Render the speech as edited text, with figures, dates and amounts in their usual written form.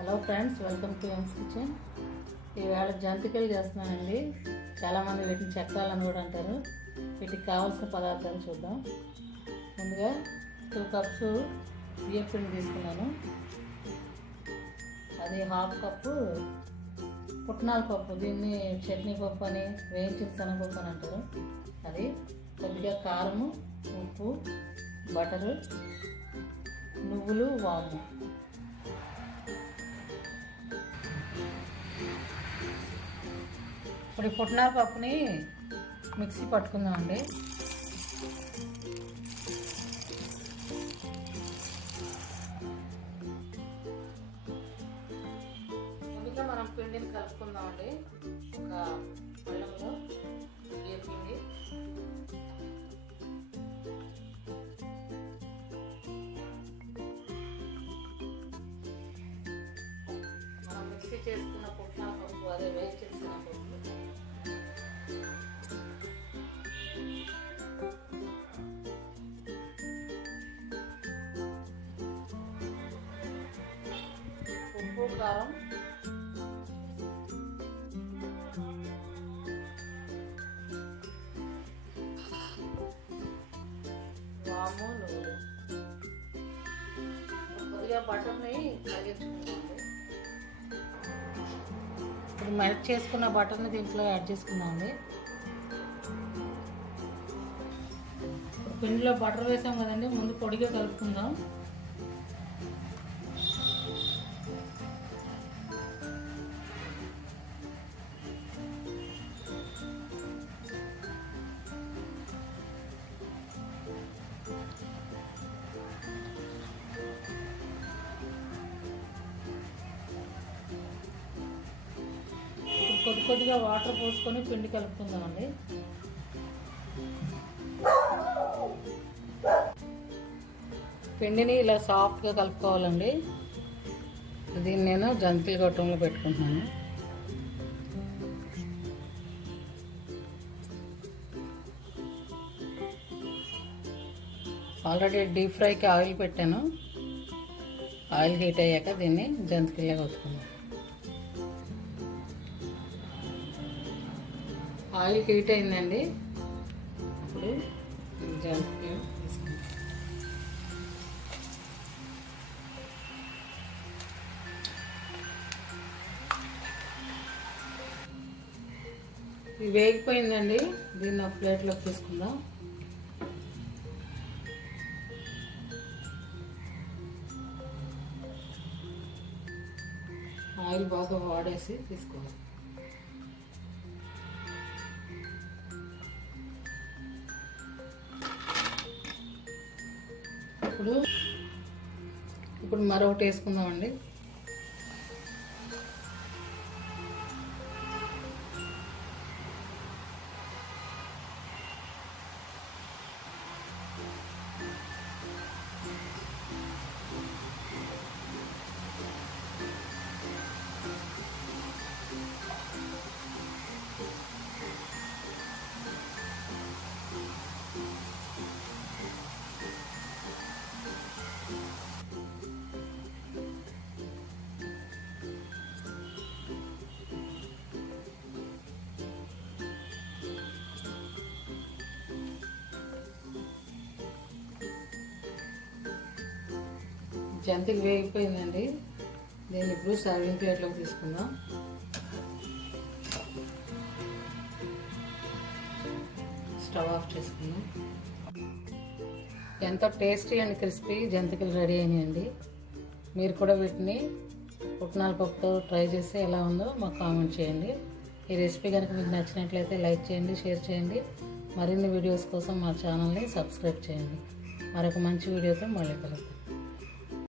Hello friends, welcome to Em's kitchen. ఈవేళ జంతికలు చేస్తున్నానండి. చాలామంది వీటిని చక్రాలని కూడా అంటారు. వీటికి కావాల్సిన పదార్థాలు చూద్దాం. ముందుగా 2 కప్స్ బియ్యం పిండి తీసుకున్నాను. అది 1/2 కప్పు పుట్నాల పప్పు, దీన్ని చట్నీ పప్పు అని, వేయించిన శనగపప్పు అని అంటారు. అది కొద్దిగా కారము, ఉప్పు, బటరు, నువ్వులు, వాము. ఇప్పుడు ఈ పుట్నాల పప్పుని మిక్సీ పట్టుకుందామండి. ముందుగా మనం పిండిని కలుపుకుందామండి. ఒక పళ్ళంలో బియ్యం పిండి, మనం మిక్సీ చేసుకున్న పుట్నాల పప్పు, అదే వేయించిన పప్పు, ఉప్పు, కారం, వాము, నువ్వులు, కొద్దిగా బటర్ని కరిగించుకుందామండి. ఇప్పుడు మెల్ట్ చేసుకున్న బటర్ని దీంట్లో యాడ్ చేసుకుందామండి. పిండిలో బటర్ వేసాం కదండి, ముందు పొడిగా కలుపుకుందాం. కొద్దిగా వాటర్ పోసుకొని పిండి కలుపుకుందామండి. పిండిని ఇలా సాఫ్ట్గా కలుపుకోవాలండి. దీన్ని నేను జంతికల గొట్టంలో పెట్టుకుంటున్నాను. ఆల్రెడీ డీప్ ఫ్రైకి ఆయిల్ పెట్టాను. ఆయిల్ హీట్ అయ్యాక దీన్ని జంతికలుగా కొట్టుకుందాం. ఆయిల్ హీట్ అయిందండి. ఇప్పుడు జంతికలు తీసుకుందాం. ఇది వేగిపోయిందండి. దీన్ని ఒక ప్లేట్లోకి తీసుకుందాం. ఆయిల్ బాగా వాడేసి తీసుకోవాలి. ఇప్పుడు మరొకటి వేసుకుందామండి. జంతిక వేగిపోయిందండి. దీన్ని ఇప్పుడు సర్వింగ్ ప్లేట్లోకి తీసుకుందాం. స్టవ్ ఆఫ్ చేసుకుందాం. ఎంతో టేస్టీ అండ్ క్రిస్పీ జంతికలు రెడీ అయినాయండి. మీరు కూడా వీటిని పుట్నాల పప్పుతో ట్రై చేసి ఎలా ఉందో మాకు కామెంట్ చేయండి. ఈ రెసిపీ కనుక మీకు నచ్చినట్లయితే లైక్ చేయండి, షేర్ చేయండి. మరిన్ని వీడియోస్ కోసం మా ఛానల్ని సబ్స్క్రైబ్ చేయండి. మరొక మంచి వీడియోతో మళ్ళీ కలుద్దాం.